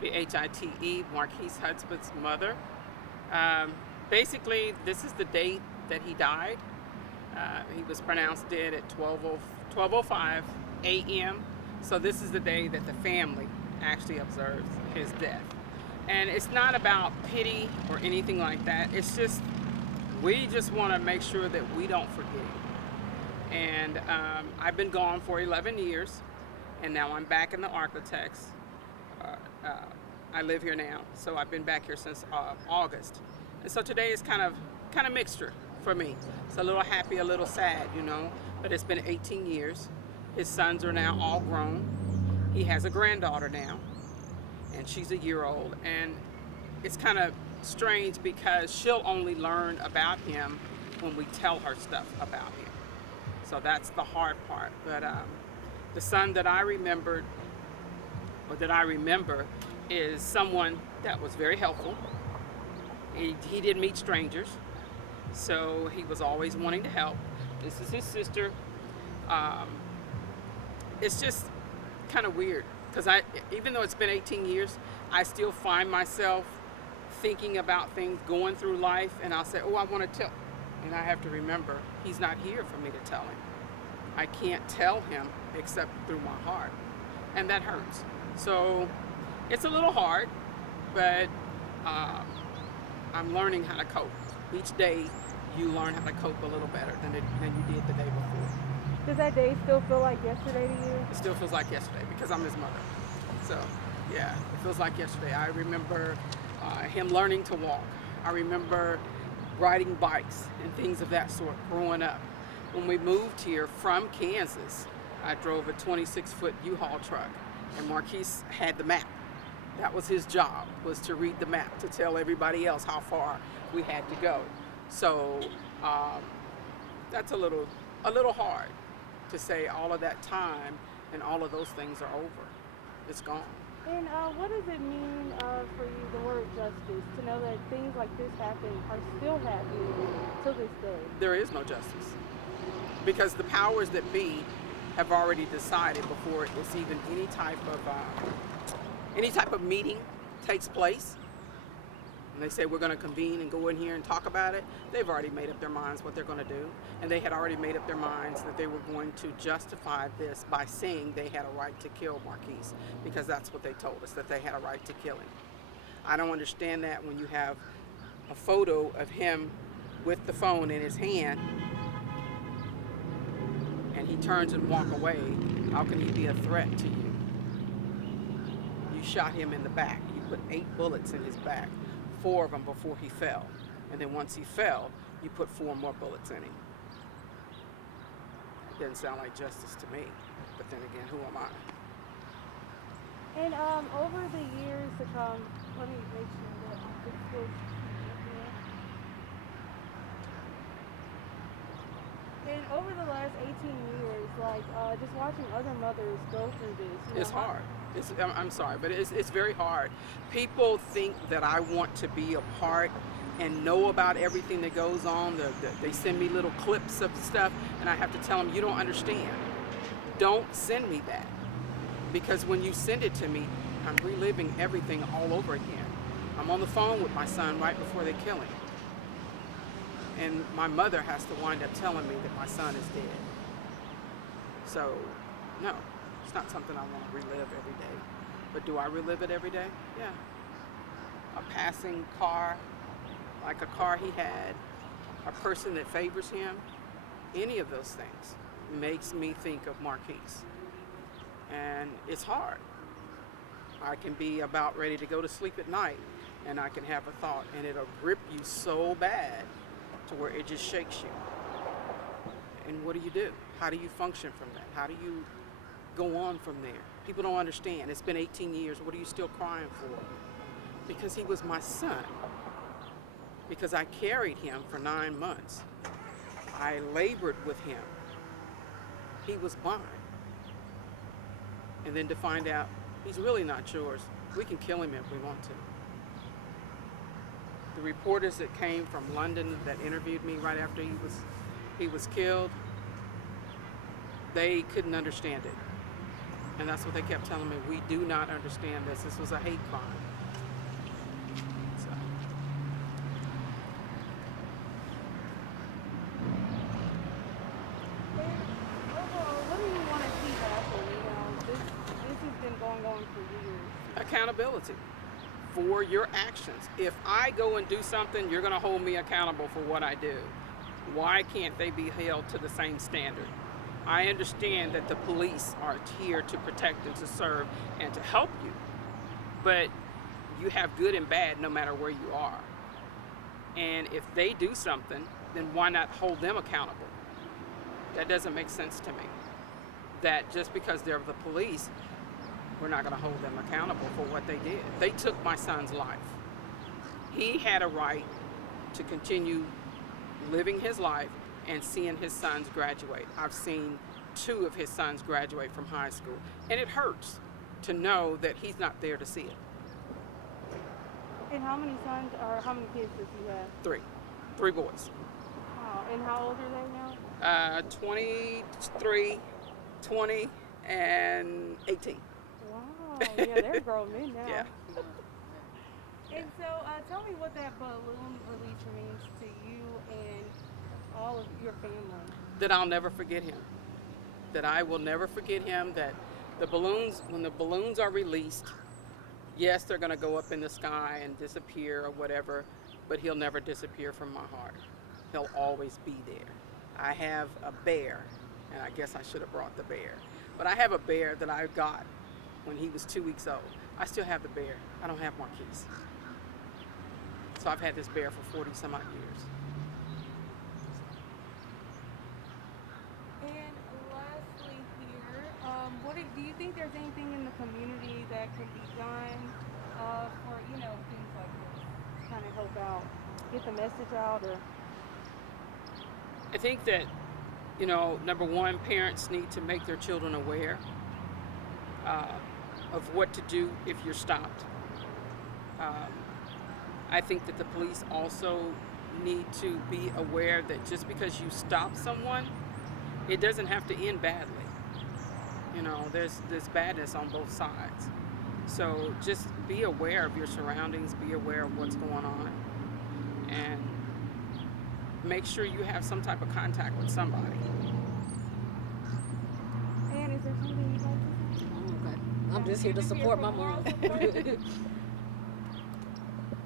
White, Marquis Hudspeth's mother. Basically, this is the date that he died. He was pronounced dead at 12:05 a.m. So this is the day that the family actually observes his death. And it's not about pity or anything like that. It's just, we just want to make sure that we don't forget. And I've been gone for 11 years, and now I'm back in the Architects. I live here now, so I've been back here since August. And so today is kind of mixture for me. It's a little happy, a little sad, you know, but it's been 18 years. His sons are now all grown. He has a granddaughter now, and she's a year old. And it's kind of strange because she'll only learn about him when we tell her stuff about him. So that's the hard part. But the son that I remember is someone that was very helpful. He didn't meet strangers, so he was always wanting to help. This is his sister. It's just kind of weird because even though it's been 18 years, I still find myself thinking about things, going through life, and I'll say, oh, I want to tell. And I have to remember, he's not here for me to tell him. I can't tell him except through my heart, and that hurts. So it's a little hard, but I'm learning how to cope. Each day you learn how to cope a little better than you did the day before. Does that day still feel like yesterday to you? It still feels like yesterday because I'm his mother. So yeah, it feels like yesterday. I remember him learning to walk. I remember riding bikes and things of that sort growing up. When we moved here from Kansas, I drove a 26-foot U-Haul truck, and Marquis had the map. That was his job, was to read the map, to tell everybody else how far we had to go. So that's a little hard to say all of that time and all of those things are over. It's gone. And what does it mean for you, the word justice, to know that things like this are still happening to this day? There is no justice because the powers that be have already decided before it's even any type of meeting takes place. And they say we're going to convene and go in here and talk about it. They've already made up their minds what they're going to do. And they had already made up their minds that they were going to justify this by saying they had a right to kill Marquis, because that's what they told us, that they had a right to kill him. I don't understand that when you have a photo of him with the phone in his hand and he turns and walks away. How can he be a threat to you? You shot him in the back. You put 8 bullets in his back. 4 of them before he fell. And then once he fell, you put 4 more bullets in him. It doesn't sound like justice to me. But then again, who am I? And over the years to come, let me make sure that this goes. And over the last 18 years, like just watching other mothers go through this. It's hard. I'm sorry, but it's very hard. People think that I want to be a part and know about everything that goes on. They send me little clips of stuff, and I have to tell them, you don't understand. Don't send me that. Because when you send it to me, I'm reliving everything all over again. I'm on the phone with my son right before they kill him. And my mother has to wind up telling me that my son is dead. So, no. It's not something I want to relive every day. But do I relive it every day? Yeah. A passing car, like a car he had, a person that favors him, any of those things makes me think of Marquis. And it's hard. I can be about ready to go to sleep at night, and I can have a thought, and it'll grip you so bad to where it just shakes you. And what do? How do you function from that? How do you go on from there? People don't understand. It's been 18 years. What are you still crying for? Because he was my son. Because I carried him for 9 months. I labored with him. He was mine. And then to find out he's really not yours. We can kill him if we want to. The reporters that came from London that interviewed me right after he was killed, they couldn't understand it. And that's what they kept telling me. We do not understand this. This was a hate crime. So. Overall, what do you want to see happen? You know, this has been going on for years. Accountability for your actions. If I go and do something, you're going to hold me accountable for what I do. Why can't they be held to the same standard? I understand that the police are here to protect and to serve and to help you, but you have good and bad no matter where you are. And if they do something, then why not hold them accountable? That doesn't make sense to me. That just because they're the police, we're not going to hold them accountable for what they did. They took my son's life. He had a right to continue living his life and seeing his sons graduate. I've seen 2 of his sons graduate from high school, and it hurts to know that he's not there to see it. And how many sons or how many kids does he have? 3 boys. Wow. And how old are they now? 23, 20, and 18. Wow. Yeah, they're grown men now. Yeah. And so, tell me what that balloon release means to you and all of your family. That I'll never forget him. That I will never forget him. That the balloons, when the balloons are released, yes, they're going to go up in the sky and disappear or whatever, but he'll never disappear from my heart. He'll always be there. I have a bear, and I guess I should have brought the bear, but I have a bear that I got when he was 2 weeks old. I still have the bear. I don't have Marquis. So I've had this bear for 40 some odd years. And lastly here, do you think there's anything in the community that can be done for, things like this? Kind of help out, get the message out, or? I think that, number one, parents need to make their children aware of what to do if you're stopped. I think that the police also need to be aware that just because you stop someone, it doesn't have to end badly. There's badness on both sides. So just be aware of your surroundings, be aware of what's going on, and make sure you have some type of contact with somebody. And is there something you'd like to say? I'm just here to support my mom.